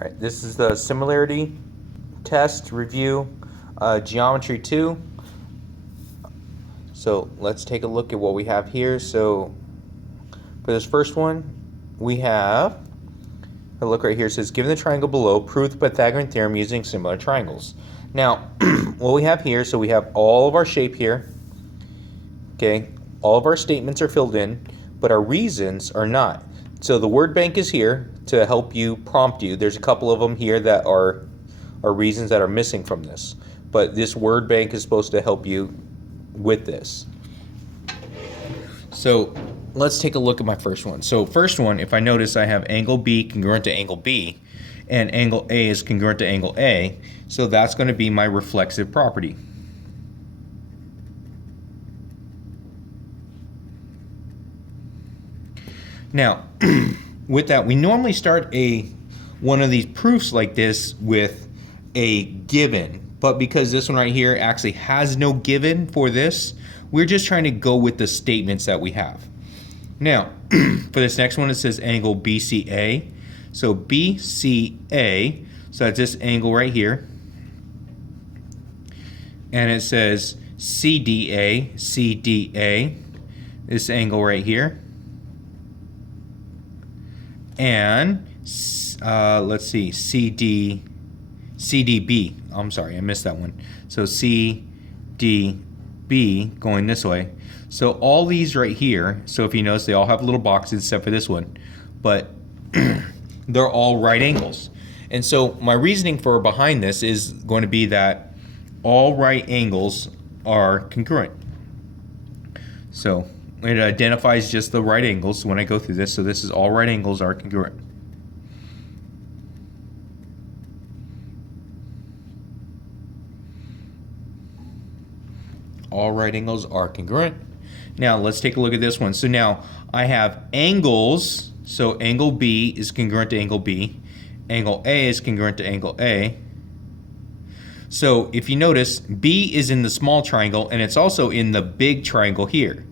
All right, this is the similarity test review, geometry 2. So let's take a look at what we have here. So for this first one, we have a look right here. It says, given the triangle below, prove the Pythagorean theorem using similar triangles. Now, what we have here, so we have all of our shape here. Okay, all of our statements are filled in, but our reasons are not. So the word bank is here to help you, prompt you. There's a couple of them here that are reasons that are missing from this. But this word bank is supposed to help you with this. So let's take a look at my first one. So first one, if I notice I have angle B congruent to angle B, and angle A is congruent to angle A, so that's going to be my reflexive property. Now, with that, we normally start one of these proofs like this with a given, but because this one right here actually has no given for this, we're just trying to go with the statements that we have. Now, for this next one, it says angle BCA. So BCA, so that's this angle right here. And it says CDA, CDA, this angle right here. And let's see, CDB. I'm sorry, I missed that one. So CDB going this way. So all these right here, so if you notice, they all have little boxes except for this one, but they're all right angles. And so my reasoning for behind this is going to be that all right angles are congruent. So it identifies just the right angles when I go through this. So this is all right angles are congruent. All right angles are congruent. Now let's take a look at this one. So now I have angles. So angle B is congruent to angle B. Angle A is congruent to angle A. So if you notice, B is in the small triangle and it's also in the big triangle here.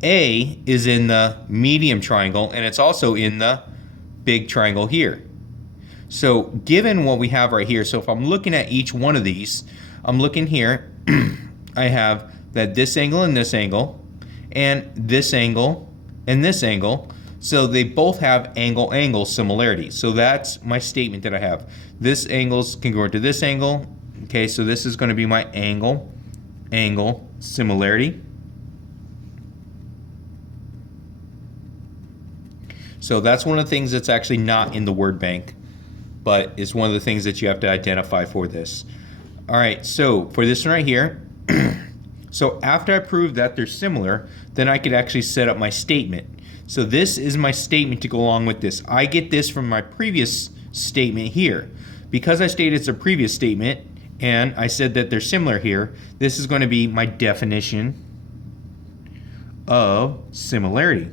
A is in the medium triangle and it's also in the big triangle here. So given what we have right here, so if I'm looking at each one of these, I'm looking here, I have that this angle and this angle, and this angle and this angle. So they both have angle-angle similarity. So that's my statement that I have. This angle is congruent to this angle. Okay, so this is going to be my angle-angle similarity. So that's one of the things that's actually not in the word bank, but it's one of the things that you have to identify for this. All right, so for this one right here, so after I prove that they're similar, then I could actually set up my statement. So this is my statement to go along with this. I get this from my previous statement here. Because I stated it's a previous statement, and I said that they're similar here, this is going to be my definition of similarity.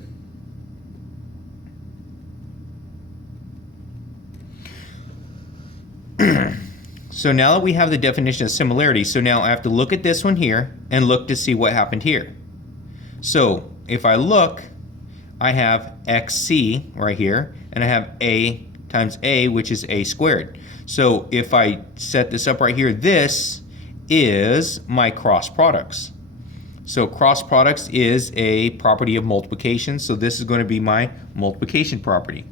So now that we have the definition of similarity, so now I have to look at this one here and look to see what happened here. So if I look, I have XC right here, and I have A times A, which is A squared. So if I set this up right here, this is my cross products. So cross products is a property of multiplication, so this is going to be my multiplication property.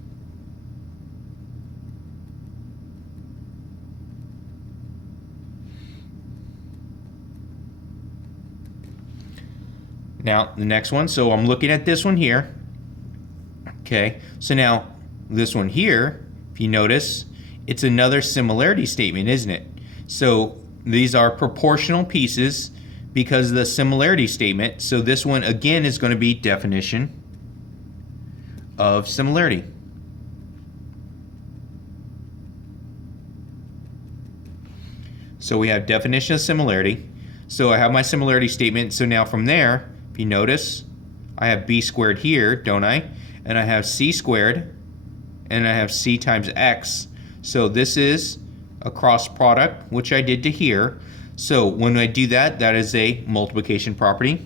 Now, the next one, so I'm looking at this one here. Okay, so now this one here, if you notice, it's another similarity statement, isn't it? So these are proportional pieces because of the similarity statement. So this one, again, is going to be definition of similarity. So we have definition of similarity. So I have my similarity statement. So now from there, if you notice, I have B squared here, don't I? And I have C squared, and I have C times X. So this is a cross product, which I did to here. So when I do that, that is a multiplication property.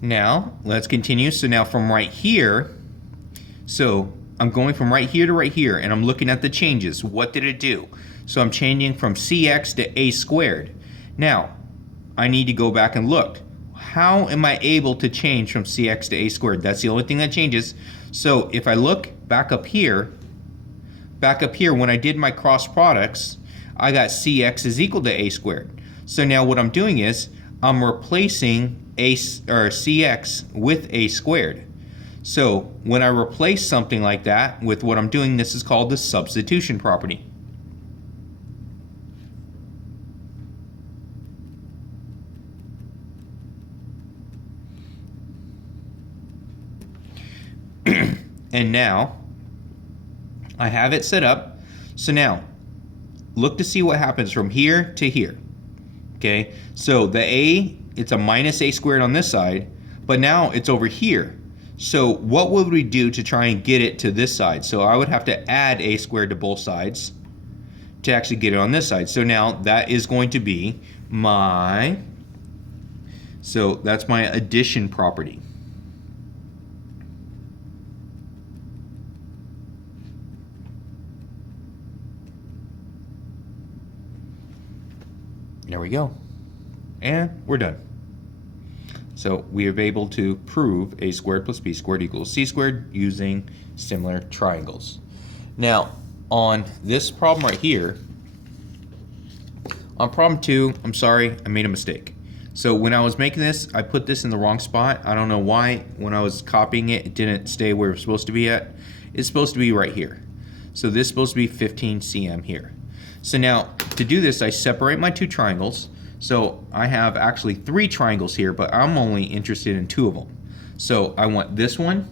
Now, let's continue. So now from right here, so I'm going from right here to right here, and I'm looking at the changes. What did it do? So I'm changing from cx to a squared. Now, I need to go back and look. How am I able to change from cx to a squared? That's the only thing that changes. So if I look back up here, when I did my cross products, I got cx is equal to a squared. So now what I'm doing is I'm replacing cx with a squared. So when I replace something like that with what I'm doing, this is called the substitution property. And now I have it set up. So now look to see what happens from here to here. Okay, so the a, it's a minus a squared on this side, but now it's over here. So what would we do to try and get it to this side? So I would have to add a squared to both sides to actually get it on this side. So now that is going to be my, so that's my addition property. There we go. And we're done. So we are able to prove a squared plus b squared equals c squared using similar triangles. Now, on this problem right here, on problem 2, I'm sorry, I made a mistake. So when I was making this, I put this in the wrong spot. I don't know why. When I was copying it, it didn't stay where it was supposed to be at. It's supposed to be right here. So this is supposed to be 15 cm here. So now, to do this, I separate my two triangles. So I have actually 3 triangles here, but I'm only interested in 2 of them. So I want this one,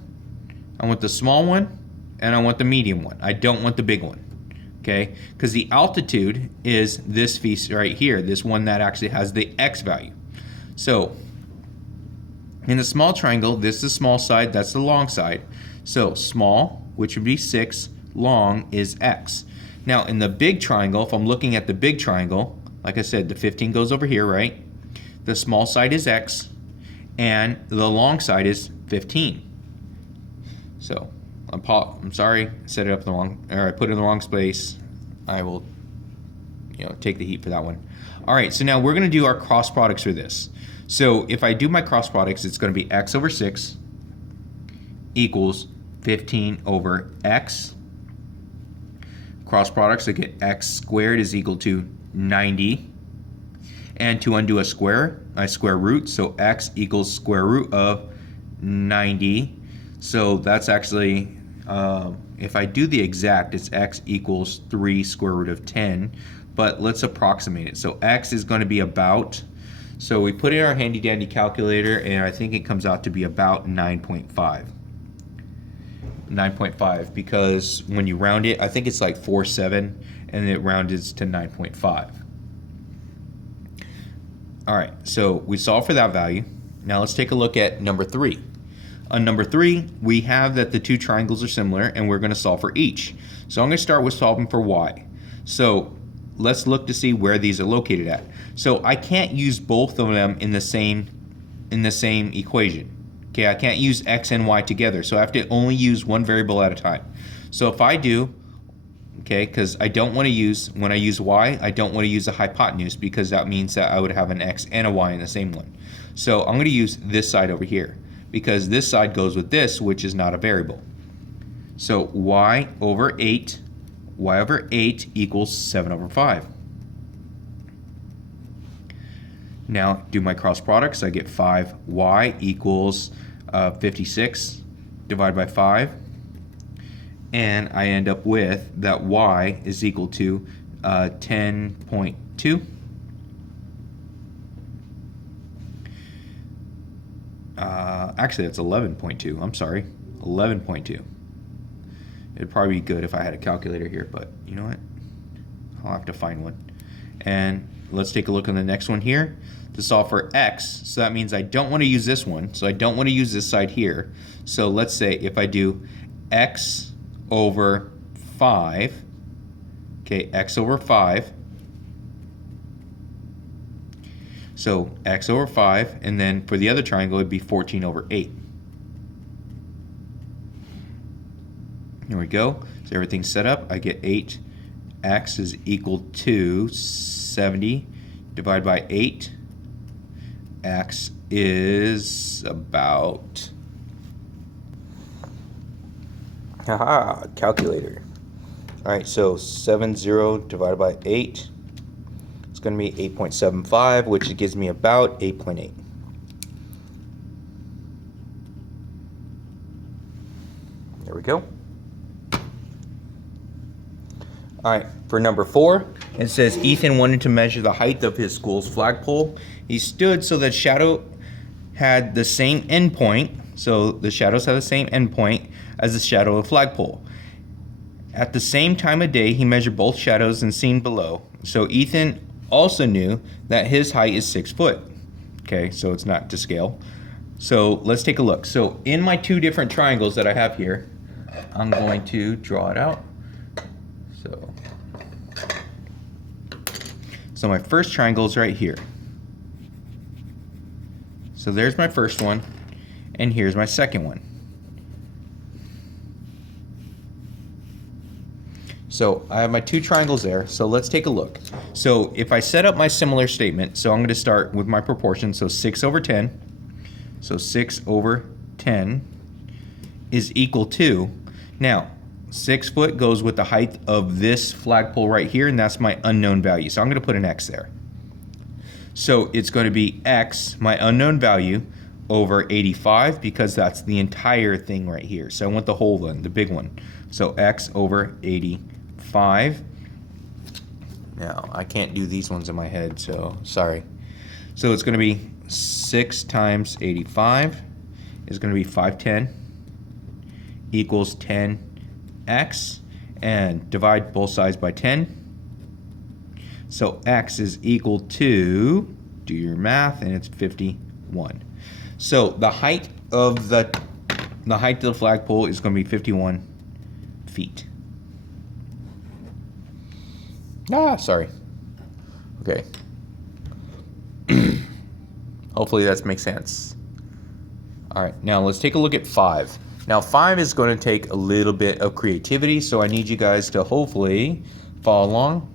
I want the small one, and I want the medium one. I don't want the big one, okay? Because the altitude is this piece right here, this one that actually has the x value. So in the small triangle, this is the small side, that's the long side. So small, which would be 6, long is x. Now in the big triangle, if I'm looking at the big triangle, like I said, the 15 goes over here, right? The small side is x, and the long side is 15. So I'm sorry, I set it up the wrong, or I put it in the wrong space. I will, take the heat for that one. All right, so now we're going to do our cross products for this. So if I do my cross products, it's going to be x over 6 equals 15 over x. Cross products, I get x squared is equal to 90. And to undo a square, I square root, so x equals square root of 90. So that's actually, if I do the exact, it's x equals 3 square root of 10. But let's approximate it. So x is going to be about, so we put in our handy dandy calculator, and I think it comes out to be about 9.5. 9.5, because when you round it, I think it's like 4.7, and it rounds to 9.5. All right, so we solve for that value. Now let's take a look at number 3. On number 3, we have that the two triangles are similar, and we're going to solve for each. So I'm going to start with solving for y. So let's look to see where these are located at. So I can't use both of them in the same equation. Okay, I can't use x and y together, so I have to only use one variable at a time. So if I do, okay, because I don't want to use, when I use y, I don't want to use a hypotenuse, because that means that I would have an x and a y in the same one. So I'm going to use this side over here, because this side goes with this, which is not a variable. So y over 8 equals 7 over 5. Now do my cross products. I get 5y equals 56 divided by 5. And I end up with that y is equal to 10.2. Actually, that's 11.2. I'm sorry, 11.2. It'd probably be good if I had a calculator here, but you know what? I'll have to find one. And let's take a look on the next one here. To solve for x, so that means I don't want to use this one, so I don't want to use this side here. So let's say if I do x over 5, okay, x over 5. So x over 5, and then for the other triangle, it'd be 14 over 8. Here we go. So everything's set up. I get 8x is equal to 70 divided by 8. X is about... Haha, calculator. Alright, so 70 divided by 8. It's going to be 8.75, which gives me about 8.8. There we go. Alright, for number 4, it says Ethan wanted to measure the height of his school's flagpole. He stood so that shadow had the same endpoint, so the shadows have the same endpoint as the shadow of the flagpole. At the same time of day, he measured both shadows and seen below. So Ethan also knew that his height is 6 foot. Okay, so it's not to scale. So let's take a look. So in my 2 different triangles that I have here, I'm going to draw it out. So my first triangle is right here. So there's my first one, and here's my second one. So I have my 2 triangles there, so let's take a look. So if I set up my similar statement, so I'm going to start with my proportion, so 6 over 10. So 6 over 10 is equal to, now 6 foot goes with the height of this flagpole right here, and that's my unknown value. So I'm going to put an X there. So it's going to be X, my unknown value, over 85, because that's the entire thing right here. So I want the whole one, the big one. So X over 85. Now, I can't do these ones in my head, so sorry. So it's going to be 6 times 85 is going to be 510 equals 10x, and divide both sides by 10. So x is equal to, do your math, and it's 51. So the height of the flagpole is going to be 51 feet. Sorry. Okay. Hopefully that makes sense. All right, now let's take a look at 5. Now 5 is going to take a little bit of creativity, so I need you guys to hopefully follow along.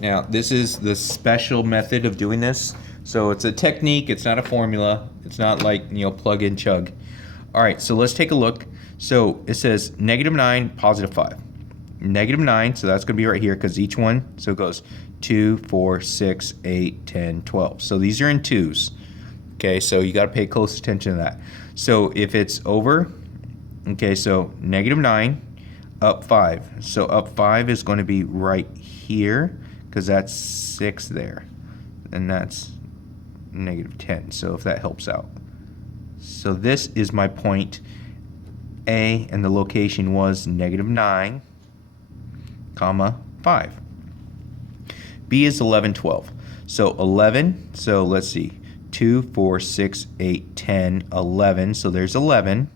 Now this is the special method of doing this. So it's a technique, it's not a formula. It's not like, plug in chug. All right, so let's take a look. So it says -9, +5. -9, so that's going to be right here because each one, so it goes 2, 4, 6, 8, 10, 12. So these are in 2s. Okay, so you got to pay close attention to that. So if it's over, okay, so -9, up 5. So up 5 is going to be right here because that's 6 there. And that's -10. So if that helps out. So this is my point A, and the location was -9, comma 5. B is 11, 12. So 11, so let's see. 2, 4, 6, 8, 10, 11. So there's 11.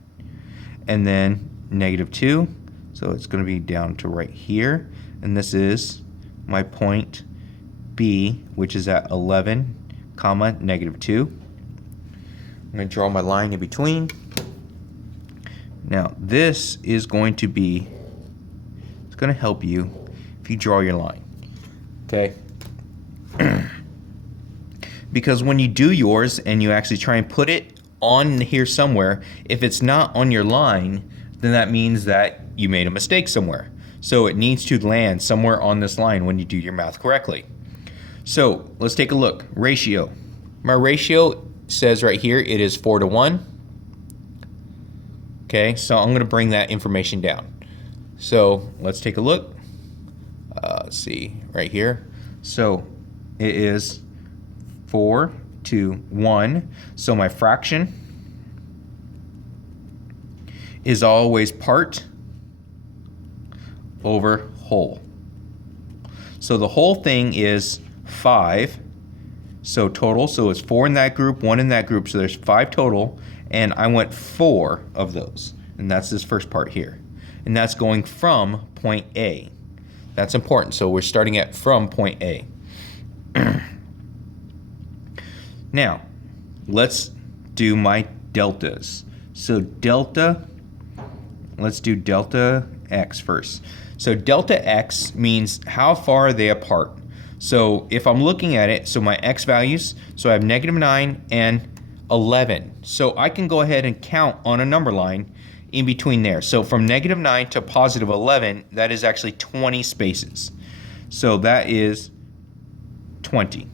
And then -2. So it's going to be down to right here. And this is my point B, which is at 11, comma, -2. I'm going to draw my line in between. Now this is going to be, it's going to help you if you draw your line. Okay? Because when you do yours and you actually try and put it on here somewhere, if it's not on your line, then that means that you made a mistake somewhere. So it needs to land somewhere on this line when you do your math correctly. So let's take a look. Ratio. My ratio says right here it is 4:1. Okay, so I'm going to bring that information down. So let's take a look. Let's see right here. So it is 4:1. So my fraction is always part over whole. So the whole thing is 5. So total, so it's 4 in that group, 1 in that group, so there's 5 total, and I want 4 of those, and that's this first part here. And that's going from point A. That's important, so we're starting at from point A. Now, let's do my deltas. So delta, let's do delta x first. So delta x means how far are they apart. So if I'm looking at it, so my x values, so I have -9 and 11. So I can go ahead and count on a number line in between there. So from -9 to +11, that is actually 20 spaces. So that is 20.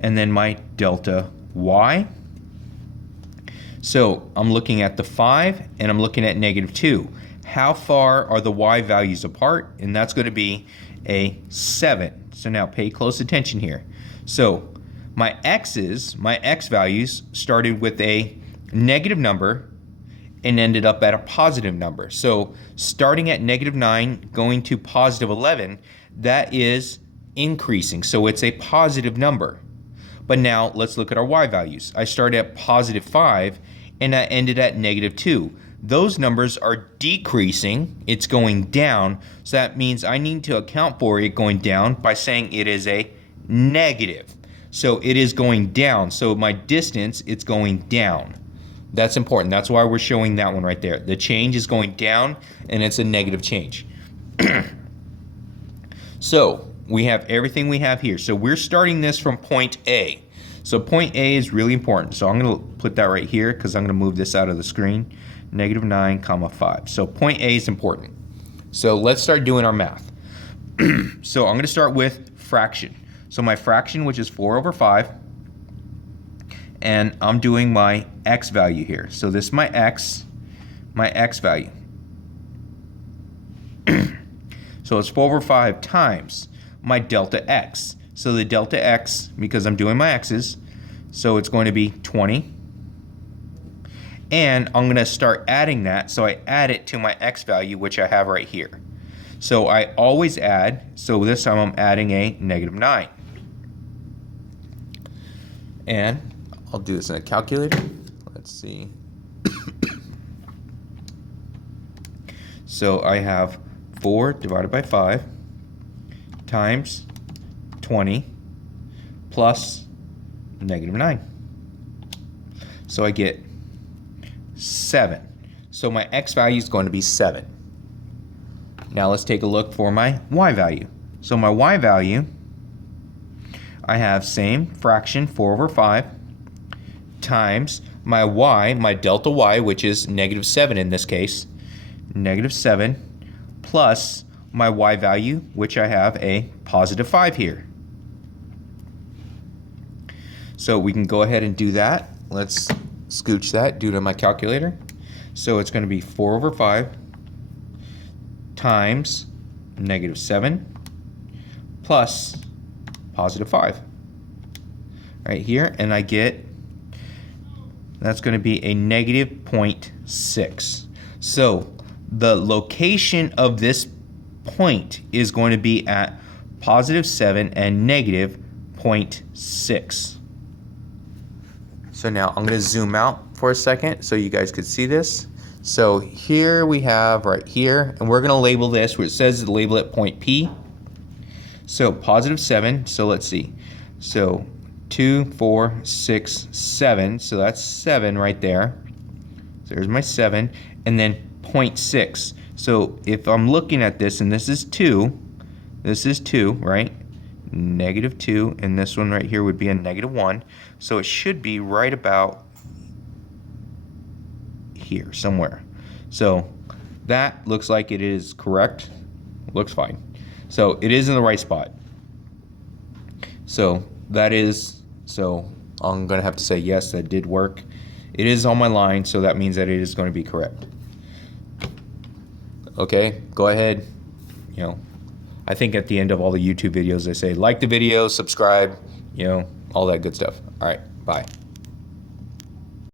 And then my delta y. So I'm looking at the 5 and I'm looking at -2. How far are the y values apart? And that's going to be a 7. So now pay close attention here. So my x values started with a negative number and ended up at a positive number. So starting at -9 going to +11, that is increasing. So it's a positive number. But now let's look at our y values. I started at +5 and I ended at -2. Those numbers are decreasing. It's going down. So that means I need to account for it going down by saying it is a negative. So it is going down. So my distance, it's going down. That's important. That's why we're showing that one right there. The change is going down and it's a negative change. So we have everything we have here. So we're starting this from point A. So point A is really important. So I'm going to put that right here because I'm going to move this out of the screen. -9, 5. So point A is important. So let's start doing our math. So I'm going to start with fraction. So my fraction, which is 4/5, and I'm doing my x value here. So this is my x value. So it's 4/5 times my delta x. So the delta x, because I'm doing my x's, so it's going to be 20. And I'm going to start adding that, so I add it to my x value, which I have right here. So I always add, so this time I'm adding a -9. And I'll do this in a calculator. Let's see. So I have 4 divided by 5 times 20 plus -9. So I get 7. So my x value is going to be 7. Now let's take a look for my y value. So my y value, I have same fraction, 4/5, times my y, my delta y, which is -7 in this case, -7, plus my y value, which I have a +5 here. So we can go ahead and do that. Let's scooch that, do it on my calculator. So it's going to be 4/5 times -7 plus +5 right here, and I get, that's going to be a -0.6. So the location of this point is going to be at +7 and -0.6. So now I'm going to zoom out for a second so you guys could see this. So here we have right here, and we're going to label this where it says to label it point P. So +7, so let's see. So 2, 4, 6, 7, so that's 7 right there. So there's my 7, and then 0.6. So if I'm looking at this, and this is 2, right? -2, and this one right here would be a -1. So it should be right about here somewhere. So that looks like it is correct. Looks fine. So it is in the right spot. So that is, so I'm going to have to say yes, that did work. It is on my line, so that means that it is going to be correct. Okay, go ahead. You know, I think at the end of all the YouTube videos, they say like the video, subscribe, you know, all that good stuff. All right, bye.